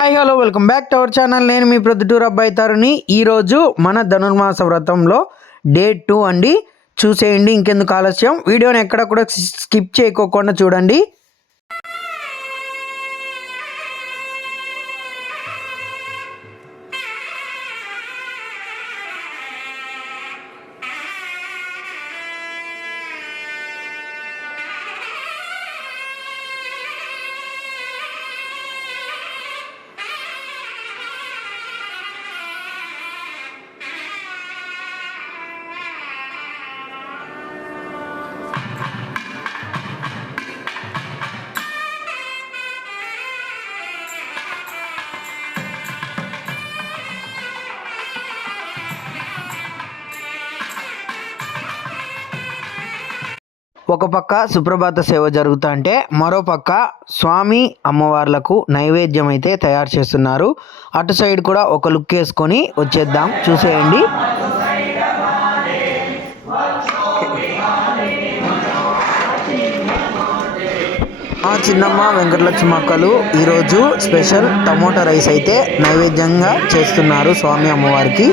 Hi hello welcome back to our channel. నేను మీ ప్రొద్దుటూరు అబ్బాయి తరుణి. ఈరోజు మన ధనుర్మాస వ్రతంలో డే 2 అండి. చూసేయండి, ఇంకెందుకు ఆలస్యం, వీడియోని ఎక్కడ కూడా స్కిప్ చేయకోకుండా చూడండి. ఒక పక్క సుప్రభాత సేవ జరుగుతా అంటే మరో పక్క స్వామి అమ్మవార్లకు నైవేద్యం అయితే తయారు చేస్తున్నారు. అటు సైడ్ కూడా ఒక లుక్ వేసుకొని వచ్చేద్దాం, చూసేయండి. ఆ చిన్నమ్మ వెంకటలక్ష్మి అక్కలు ఈరోజు స్పెషల్ టమోటా రైస్ అయితే నైవేద్యంగా చేస్తున్నారు స్వామి అమ్మవారికి.